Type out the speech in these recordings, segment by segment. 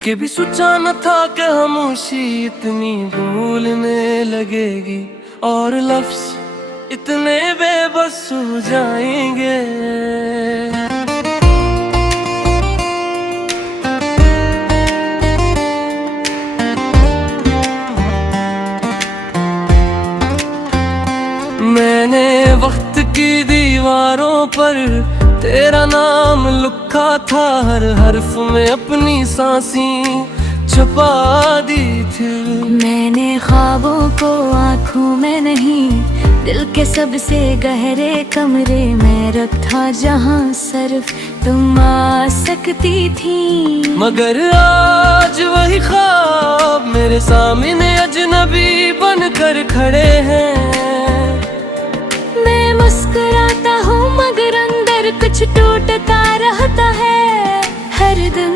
कि भी सोचा न था कि खामोशी इतनी भूलने लगेगी और लफ्ज इतने बेबस हो जाएंगे। मैंने वक्त की दीवारों पर तेरा नाम लिखा था, हर हर्फ में अपनी सांसें छुपा दी थी। मैंने ख्वाबों को आँखों में नहीं, दिल के सबसे गहरे कमरे में रखा, जहाँ सिर्फ तुम आ सकती थी। मगर आज वही ख्वाब मेरे सामने अजनबी बनकर खड़े हैं। मैं मुस्कुराता हूँ मगर अंदर कुछ टूटता रहता है, हर दिन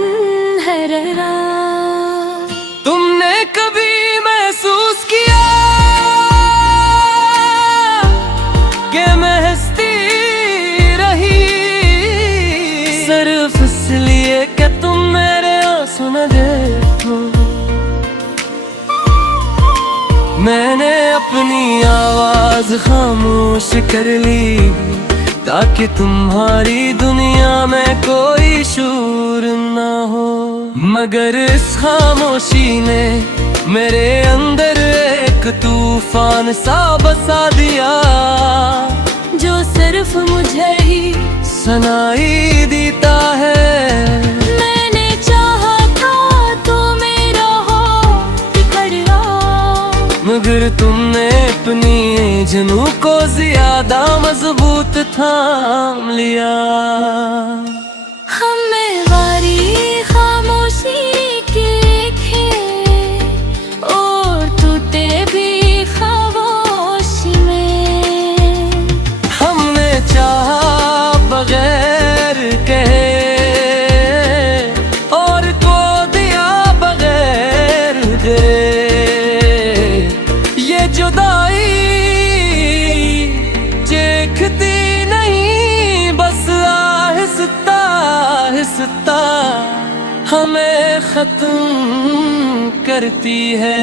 हर रात। तुमने कभी महसूस किया कि मैं हंसती रही सिर्फ इसलिए कि तुम मेरे आंसू न देखो। मैंने अपनी आवाज खामोश कर ली ताकि तुम्हारी दुनिया में कोई शोर ना हो, मगर इस खामोशी ने मेरे अंदर एक तूफान सा बसा दिया, जो सिर्फ मुझे ही सुनाई देता है। मैंने चाहा था तो मेरा हो बिखरा, मगर तुमने अपनी जनू को ज्यादा मजबूत थाम लिया। हमें वारी खामोशी की खे और टूटे भी खामोशी में। हमने चाहा बगैर कहे और को दिया बगैर दे, ये जुदाई चेखती नहीं बस आहिस्ता आहिस्ता हमें खत्म करती है।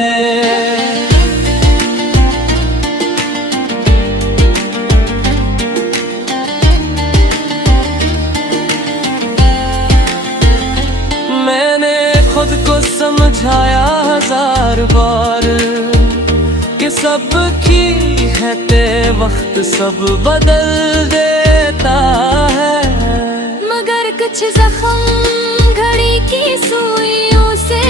मैंने खुद को समझाया 1000 बार कि सबकी है ते वक्त सब बदल देता है, मगर कुछ जख्म घड़ी की सुइयों से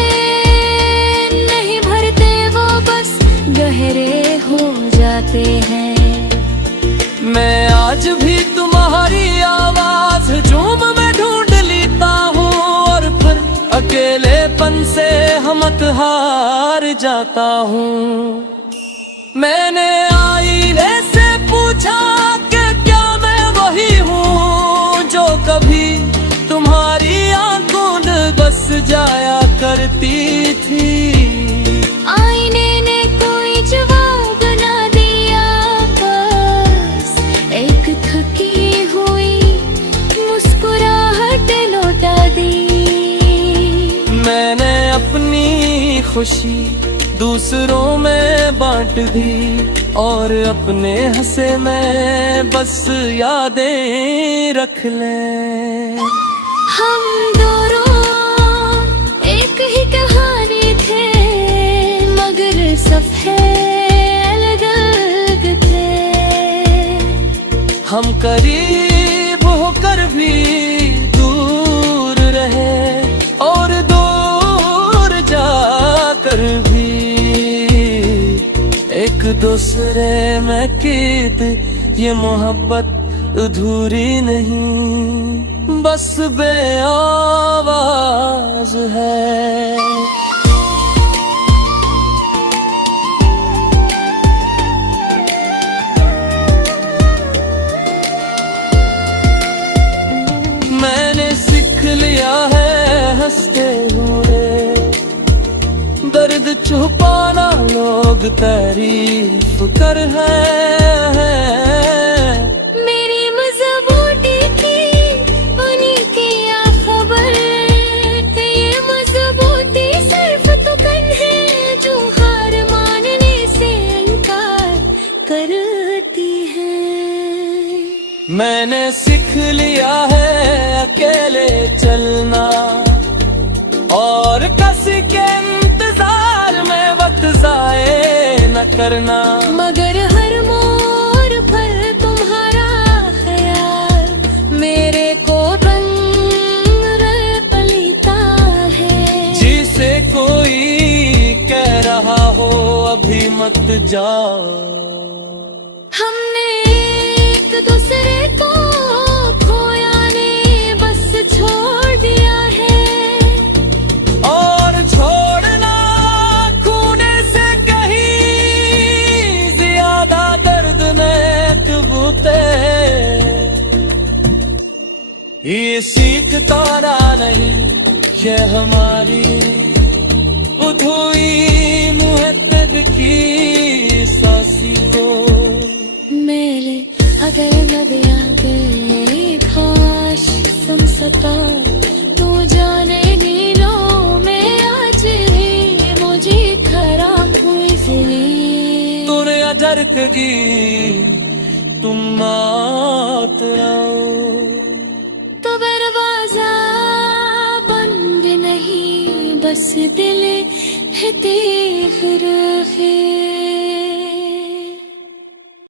नहीं भरते, वो बस गहरे हो जाते हैं। मैं आज भी तुम्हारी आवाज झूम में ढूंढ लेता हूँ और फिर अकेलेपन से हिम्मत हार जाता हूँ। मैंने आईने से पूछा कि क्या मैं वही हूँ जो कभी तुम्हारी आंखों में बस जाया करती थी। आईने ने कोई जवाब ना दिया, बस एक थकी हुई मुस्कुराहट लौटा दी। मैंने अपनी खुशी दूसरों में बांट दी और अपने हंसे में बस यादें रख ले। हम दोनों एक ही कहानी थे, मगर सफ़े अलग अलग थे। हम करीब होकर भी दूर रहे और दूर जाकर भी एक दूसरे में कीद ये मोहब्बत अधूरी नहीं बस बेआवाज है। मैंने सीख लिया है हंसते हुए दर्द छुपाना लोग तारीफ कर है। मेरी मजबूती थी उन्हीं की खबर, ये मजबूती लिया है अकेले चलना, और किसी के इंतजार में वक्त जाए न करना। मगर हर मोड़ पर तुम्हारा ख्याल मेरे को रंग पलीता है। जिसे कोई कह रहा हो अभी मत जाओ, हमने एक दूसरे को खोया ने बस छोड़ दिया है। और छोड़ना खूने से कहीं ज्यादा दर्दनाक बूते। ये सीख तोड़ा नहीं, ये हमारी अधूरी मुहब्बत की सासी को। मेरे अगर नदिया गई खाश तुम सता, तू जाने नीलों में आज ही मुझे खरा हुई सी। तूने अजर की तुम मात रहो, तो दरवाजा बंद नहीं बस दिल है तेरा।